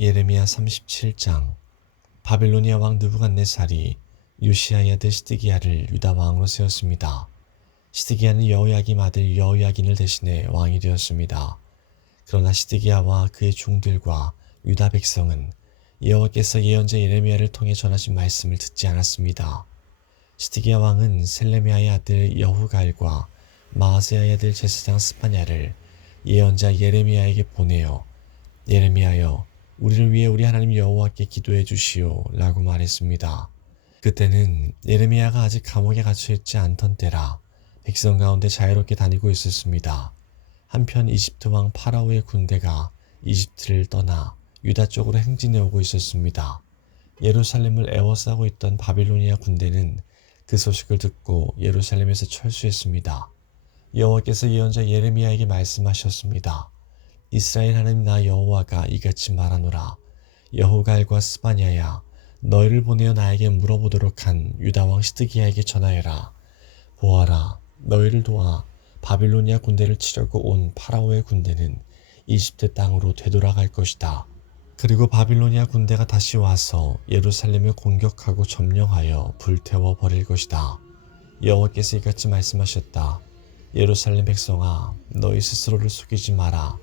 예레미야 37장. 바빌로니아 왕 느부갓네살이 요시야의 아들 시드기야를 유다 왕으로 세웠습니다. 시드기야는 여호야김 아들 여호야긴을 대신해 왕이 되었습니다. 그러나 시드기야와 그의 종들과 유다 백성은 여호와께서 예언자 예레미야를 통해 전하신 말씀을 듣지 않았습니다. 시드기야 왕은 셀레미야의 아들 여후갈과 마아세야의 아들 제사장 스파냐를 예언자 예레미야에게 보내어 예레미야여, 우리를 위해 우리 하나님 여호와께 기도해 주시오 라고 말했습니다. 그때는 예레미야가 아직 감옥에 갇혀 있지 않던 때라 백성 가운데 자유롭게 다니고 있었습니다. 한편 이집트 왕 파라오의 군대가 이집트를 떠나 유다 쪽으로 행진해 오고 있었습니다. 예루살렘을 에워싸고 있던 바빌로니아 군대는 그 소식을 듣고 예루살렘에서 철수했습니다. 여호와께서 예언자 예레미야에게 말씀하셨습니다. 이스라엘 하나님 나 여호와가 이같이 말하노라. 여후갈과 스바냐야, 너희를 보내어 나에게 물어보도록 한 유다 왕 시드기야에게 전하여라. 보아라, 너희를 도와 바빌로니아 군대를 치려고 온 파라오의 군대는 이집트 땅으로 되돌아갈 것이다. 그리고 바빌로니아 군대가 다시 와서 예루살렘을 공격하고 점령하여 불태워 버릴 것이다. 여호와께서 이같이 말씀하셨다. 예루살렘 백성아, 너희 스스로를 속이지 마라.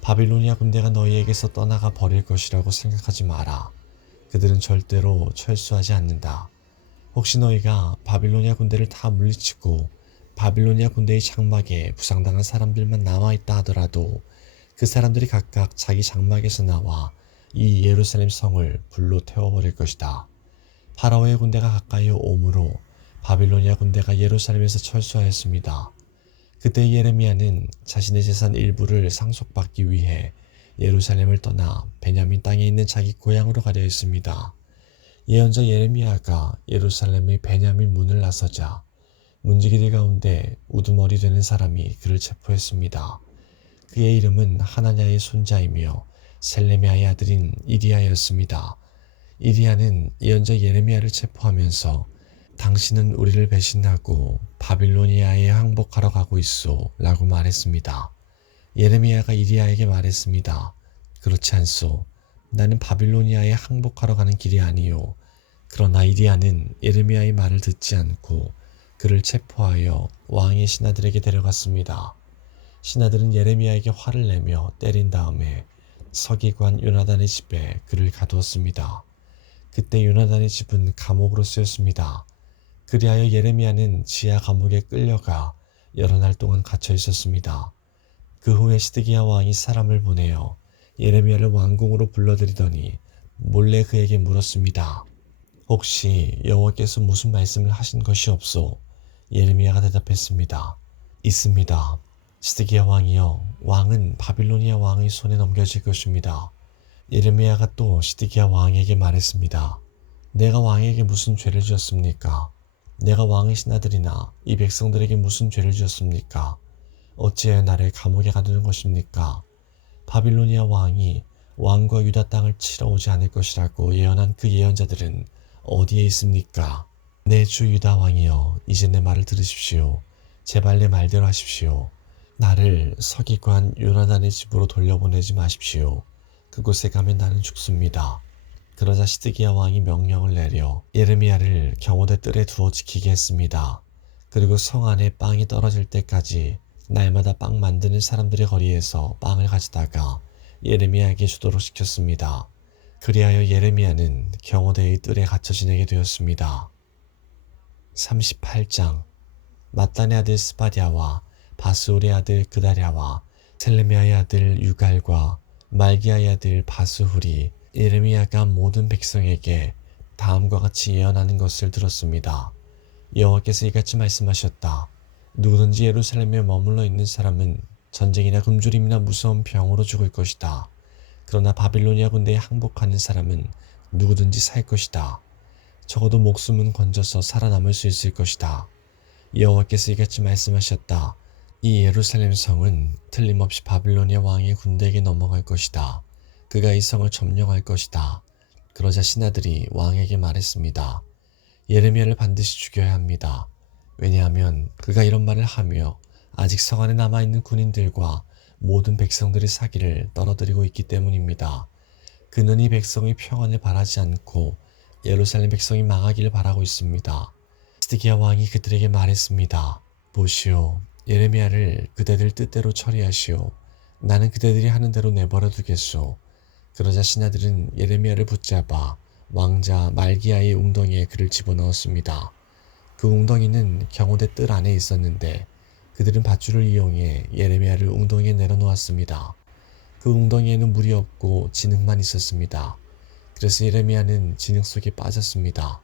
바빌로니아 군대가 너희에게서 떠나가 버릴 것이라고 생각하지 마라. 그들은 절대로 철수하지 않는다. 혹시 너희가 바빌로니아 군대를 다 물리치고 바빌로니아 군대의 장막에 부상당한 사람들만 남아있다 하더라도 그 사람들이 각각 자기 장막에서 나와 이 예루살렘 성을 불로 태워버릴 것이다. 파라오의 군대가 가까이 오므로 바빌로니아 군대가 예루살렘에서 철수하였습니다. 그때 예레미야는 자신의 재산 일부를 상속받기 위해 예루살렘을 떠나 베냐민 땅에 있는 자기 고향으로 가려 했습니다. 예언자 예레미야가 예루살렘의 베냐민 문을 나서자 문지기들 가운데 우두머리 되는 사람이 그를 체포했습니다. 그의 이름은 하나냐의 손자이며 셀레미야의 아들인 이리야였습니다. 이리야는 예언자 예레미야를 체포하면서 당신은 우리를 배신하고 바빌로니아에 항복하러 가고 있소 라고 말했습니다. 예레미야가 이리야에게 말했습니다. 그렇지 않소. 나는 바빌로니아에 항복하러 가는 길이 아니요. 그러나 이리야는 예레미야의 말을 듣지 않고 그를 체포하여 왕의 신하들에게 데려갔습니다. 신하들은 예레미야에게 화를 내며 때린 다음에 서기관 요나단의 집에 그를 가두었습니다. 그때 요나단의 집은 감옥으로 쓰였습니다. 그리하여 예레미야는 지하 감옥에 끌려가 여러 날 동안 갇혀 있었습니다. 그 후에 시드기야 왕이 사람을 보내어 예레미야를 왕궁으로 불러들이더니 몰래 그에게 물었습니다. 혹시 여호와께서 무슨 말씀을 하신 것이 없소? 예레미야가 대답했습니다. 있습니다. 시드기야 왕이여, 왕은 바빌로니아 왕의 손에 넘겨질 것입니다. 예레미야가 또 시드기야 왕에게 말했습니다. 내가 왕에게 무슨 죄를 지었습니까? 내가 왕의 신하들이나 이 백성들에게 무슨 죄를 지었습니까? 어찌하여 나를 감옥에 가두는 것입니까? 바빌로니아 왕이 왕과 유다 땅을 치러 오지 않을 것이라고 예언한 그 예언자들은 어디에 있습니까? 내 주 유다 왕이여, 이제 내 말을 들으십시오. 제발 내 말대로 하십시오. 나를 서기관 요나단의 집으로 돌려보내지 마십시오. 그곳에 가면 나는 죽습니다. 그러자 시드기야 왕이 명령을 내려 예레미야를 경호대 뜰에 두어 지키게 했습니다. 그리고 성 안에 빵이 떨어질 때까지 날마다 빵 만드는 사람들의 거리에서 빵을 가져다가 예레미야에게 주도록 시켰습니다. 그리하여 예레미야는 경호대의 뜰에 갇혀 지내게 되었습니다. 38장. mat단의 아들 스바랴와 바스울의 아들 그다랴와 셀레미야의 아들 유갈과 말기야의 아들 바스훌이 예레미야가 모든 백성에게 다음과 같이 예언하는 것을 들었습니다. 여호와께서 이같이 말씀하셨다. 누구든지 예루살렘에 머물러 있는 사람은 전쟁이나 굶주림이나 무서운 병으로 죽을 것이다. 그러나 바빌로니아 군대에 항복하는 사람은 누구든지 살 것이다. 적어도 목숨은 건져서 살아남을 수 있을 것이다. 여호와께서 이같이 말씀하셨다. 이 예루살렘 성은 틀림없이 바빌로니아 왕의 군대에게 넘어갈 것이다. 그가 이 성을 점령할 것이다. 그러자 신하들이 왕에게 말했습니다. 예레미야를 반드시 죽여야 합니다. 왜냐하면 그가 이런 말을 하며 아직 성 안에 남아있는 군인들과 모든 백성들의 사기를 떨어뜨리고 있기 때문입니다. 그는 이 백성의 평안을 바라지 않고 예루살렘 백성이 망하기를 바라고 있습니다. 시드기야 왕이 그들에게 말했습니다. 보시오, 예레미야를 그대들 뜻대로 처리하시오. 나는 그대들이 하는 대로 내버려 두겠소. 그러자 신하들은 예레미야를 붙잡아 왕자 말기야의 웅덩이에 그를 집어넣었습니다. 그 웅덩이는 경호대 뜰 안에 있었는데 그들은 밧줄을 이용해 예레미야를 웅덩이에 내려놓았습니다. 그 웅덩이에는 물이 없고 진흙만 있었습니다. 그래서 예레미야는 진흙 속에 빠졌습니다.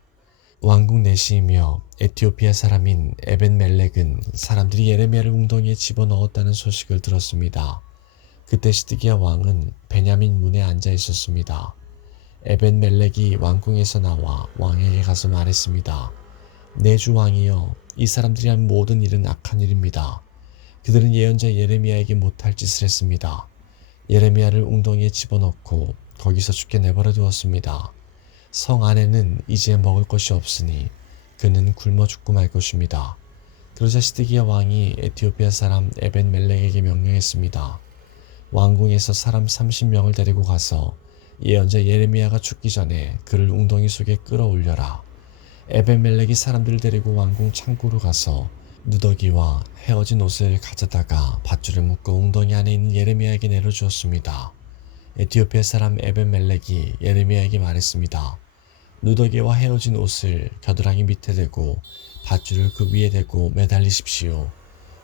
왕국 내시이며 에티오피아 사람인 에벤멜렉은 사람들이 예레미야를 웅덩이에 집어넣었다는 소식을 들었습니다. 그때 시드기야 왕은 베냐민 문에 앉아 있었습니다. 에벤멜렉이 왕궁에서 나와 왕에게 가서 말했습니다. 내 주 왕이여, 이 사람들이 한 모든 일은 악한 일입니다. 그들은 예언자 예레미야에게 못할 짓을 했습니다. 예레미야를 웅덩이에 집어넣고 거기서 죽게 내버려 두었습니다. 성 안에는 이제 먹을 것이 없으니 그는 굶어 죽고 말 것입니다. 그러자 시드기야 왕이 에티오피아 사람 에벤멜렉에게 명령했습니다. 왕궁에서 사람 30명을 데리고 가서 예언자 예레미야가 죽기 전에 그를 웅덩이 속에 끌어올려라. 에벤멜렉이 사람들을 데리고 왕궁 창고로 가서 누더기와 헤어진 옷을 가져다가 밧줄에 묶어 웅덩이 안에 있는 예레미야에게 내려주었습니다. 에티오피아 사람 에벤멜렉이 예레미야에게 말했습니다. 누더기와 헤어진 옷을 겨드랑이 밑에 대고 밧줄을 그 위에 대고 매달리십시오.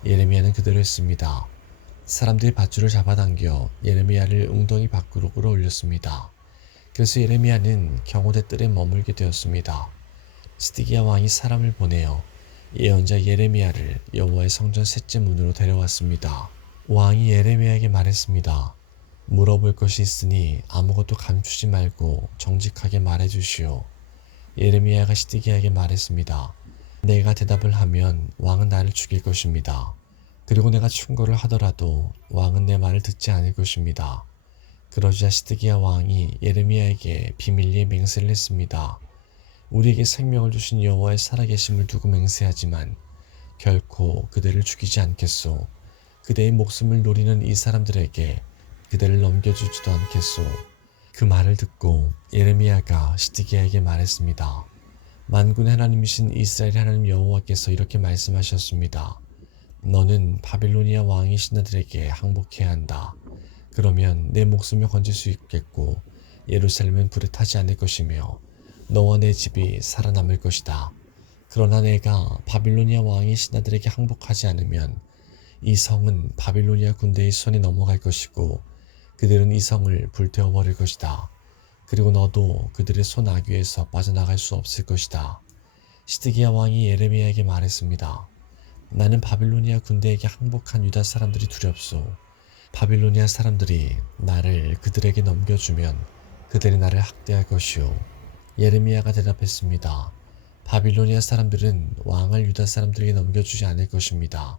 예레미야는 그대로 했습니다. 사람들이 밧줄을 잡아당겨 예레미야를 웅덩이 밖으로 끌어올렸습니다. 그래서 예레미야는 경호대 뜰에 머물게 되었습니다. 시드기야 왕이 사람을 보내어 예언자 예레미야를 여호와의 성전 셋째 문으로 데려왔습니다. 왕이 예레미야에게 말했습니다. 물어볼 것이 있으니 아무것도 감추지 말고 정직하게 말해주시오. 예레미야가 시드기야에게 말했습니다. 내가 대답을 하면 왕은 나를 죽일 것입니다. 그리고 내가 충고를 하더라도 왕은 내 말을 듣지 않을 것입니다. 그러자 시드기야 왕이 예레미야에게 비밀리에 맹세를 했습니다. 우리에게 생명을 주신 여호와의 살아계심을 두고 맹세하지만 결코 그대를 죽이지 않겠소. 그대의 목숨을 노리는 이 사람들에게 그대를 넘겨주지도 않겠소. 그 말을 듣고 예레미야가 시드기야에게 말했습니다. 만군의 하나님이신 이스라엘 하나님 여호와께서 이렇게 말씀하셨습니다. 너는 바빌로니아 왕의 신하들에게 항복해야 한다. 그러면 내 목숨을 건질 수 있겠고 예루살렘은 불에 타지 않을 것이며 너와 내 집이 살아남을 것이다. 그러나 내가 바빌로니아 왕의 신하들에게 항복하지 않으면 이 성은 바빌로니아 군대의 손에 넘어갈 것이고 그들은 이 성을 불태워버릴 것이다. 그리고 너도 그들의 손 아귀에서 빠져나갈 수 없을 것이다. 시드기야 왕이 예레미야에게 말했습니다. 나는 바빌로니아 군대에게 항복한 유다 사람들이 두렵소. 바빌로니아 사람들이 나를 그들에게 넘겨주면 그들이 나를 학대할 것이오. 예레미야가 대답했습니다. 바빌로니아 사람들은 왕을 유다 사람들에게 넘겨주지 않을 것입니다.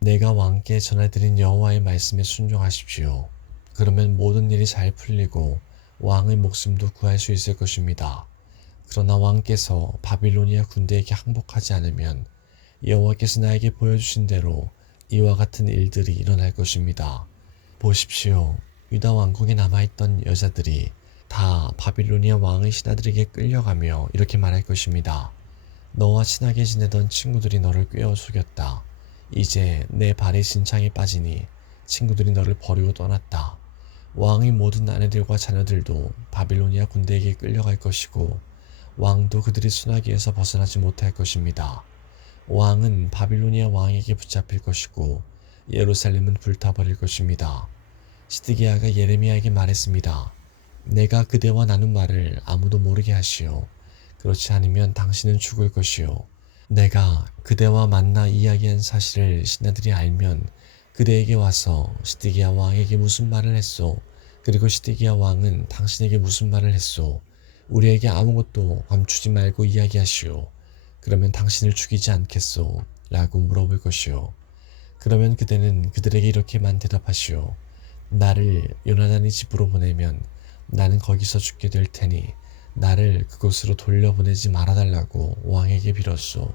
내가 왕께 전해드린 여호와의 말씀에 순종하십시오. 그러면 모든 일이 잘 풀리고 왕의 목숨도 구할 수 있을 것입니다. 그러나 왕께서 바빌로니아 군대에게 항복하지 않으면 여호와께서 나에게 보여주신 대로 이와 같은 일들이 일어날 것입니다. 보십시오. 유다 왕국에 남아있던 여자들이 다 바빌로니아 왕의 신하들에게 끌려가며 이렇게 말할 것입니다. 너와 친하게 지내던 친구들이 너를 꿰어 속였다. 이제 내 발이 진창에 빠지니 친구들이 너를 버리고 떠났다. 왕의 모든 아내들과 자녀들도 바빌로니아 군대에게 끌려갈 것이고 왕도 그들이 순하기에서 벗어나지 못할 것입니다. 왕은 바빌로니아 왕에게 붙잡힐 것이고 예루살렘은 불타버릴 것입니다. 시드기야가 예레미야에게 말했습니다. 내가 그대와 나눈 말을 아무도 모르게 하시오. 그렇지 않으면 당신은 죽을 것이오. 내가 그대와 만나 이야기한 사실을 신하들이 알면 그대에게 와서 시드기야 왕에게 무슨 말을 했소? 그리고 시드기야 왕은 당신에게 무슨 말을 했소? 우리에게 아무것도 감추지 말고 이야기하시오. 그러면 당신을 죽이지 않겠소? 라고 물어볼 것이오. 그러면 그대는 그들에게 이렇게만 대답하시오. 나를 요나단의 집으로 보내면 나는 거기서 죽게 될 테니 나를 그곳으로 돌려보내지 말아달라고 왕에게 빌었소.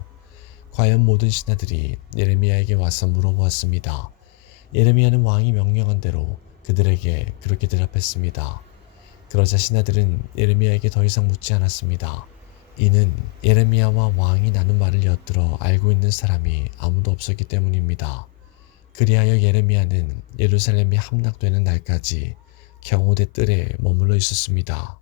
과연 모든 신하들이 예레미야에게 와서 물어보았습니다. 예레미야는 왕이 명령한 대로 그들에게 그렇게 대답했습니다. 그러자 신하들은 예레미야에게 더 이상 묻지 않았습니다. 이는 예레미야와 왕이 나눈 말을 엿들어 알고 있는 사람이 아무도 없었기 때문입니다. 그리하여 예레미야는 예루살렘이 함락되는 날까지 경호대 뜰에 머물러 있었습니다.